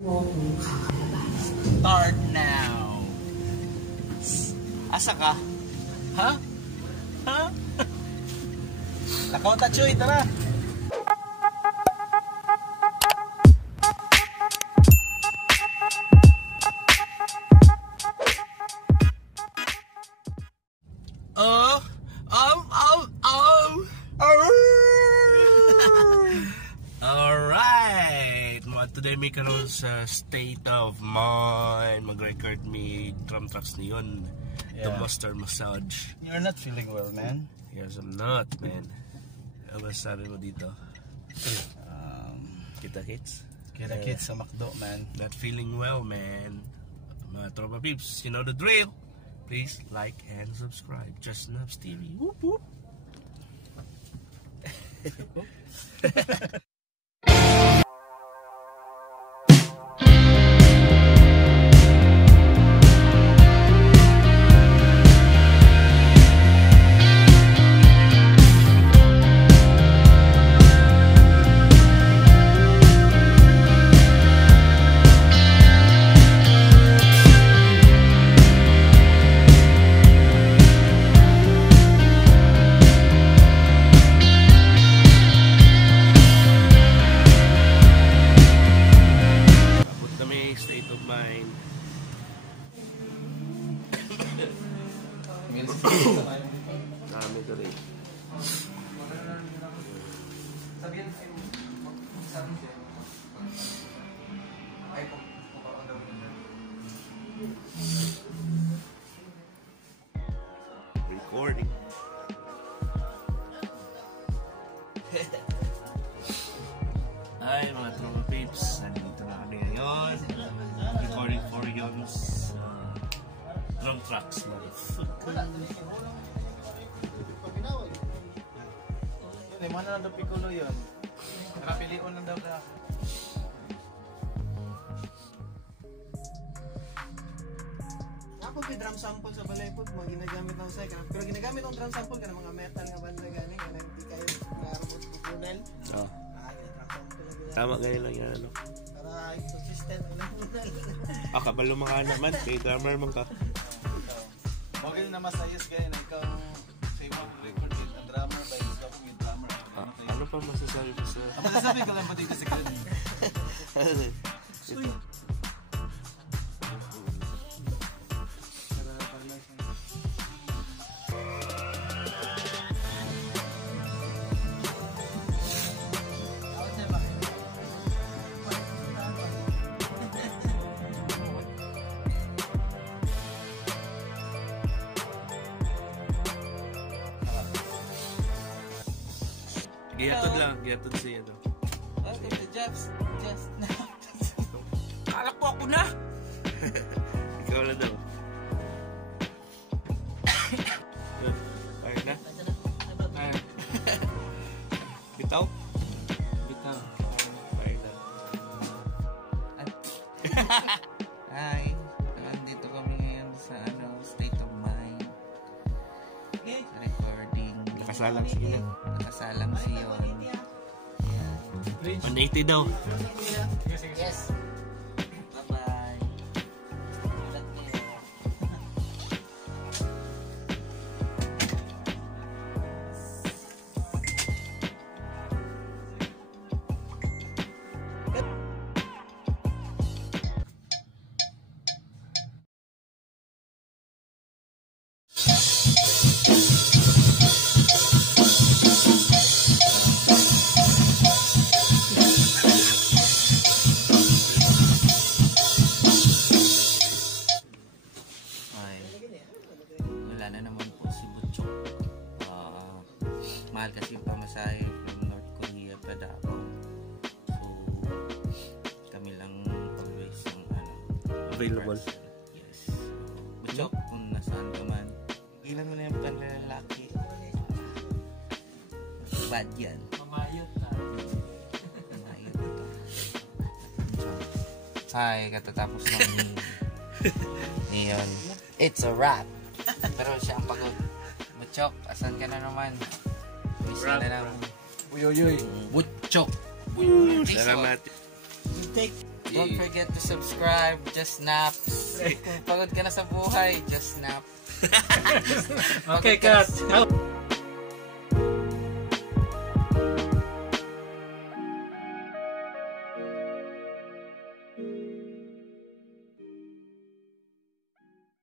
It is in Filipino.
Start now. Asa ka? Ha? Ha? Lakaw ta, Choy, tara. Alright, today may karoon sa state of mind. Mag-record me drum tracks niyon. The Master Massage. You're not feeling well, man. Yes, I'm not, man. Ano sabi mo dito? Kita kits? Kita kits sa McDo, man. Not feeling well, man. Mga tropa peeps, you know the drill. Please like and subscribe. Just Nubs TV. Whoop whoop. Dami ko rin. Recording. Ay, mga tropa peeps, nandito na kami ngayon. Recording for Yon's drum tracks live. Yun, mana na daw piccolo yun. Nakapilion na daw ka. Ako may drum sample sa balay po, mga ginagamit ng sa pero ginagamit ng drum sample ka ng mga metal nga banda gani, nga hindi kayo narabot pupunal. Oo. Tama ganyan lang yan, ano? Para consistent lang pupunal. Kabalo mga naman, kay drummer man ka. Mogil na masayos ganyan, ikaw sa ibang record din, ang drummer ba yung ikaw yung drummer. Ano pa masasabi ko sa... Ang masasabi ko lang pa dito sa ganyan. Ito. Giyatod lang, giyatod siya ito. Welcome to Just Now. Kala po ako na! Ikaw na daw. Ayun na? Ayun. Bitaw? Bitaw. Ayun na. Hi, nandito kami ngayon sa state of mind. Recording. Nakasalang siya. Nakasalang siya. 180 daw. Yes. Bye-bye. Wala na naman po si Butchok. Mahal kasi yung pamasahe from North Korea pa Davao. So kami lang always yung Available. Yes. Butchok, kung nasaan ka man, ilan mo na yung panlalaki. Bad yan. Mamayot na. Mamayot ito. Hi, katatapos ng ngayon. It's a wrap. Pero siya ang pagod. Butchok, asan ka na naman? Miss na lang. Uy. Butchok. Salamat. You take Don't forget to subscribe. Just snap. Kung pagod ka na sa buhay, just snap. Okay, cut.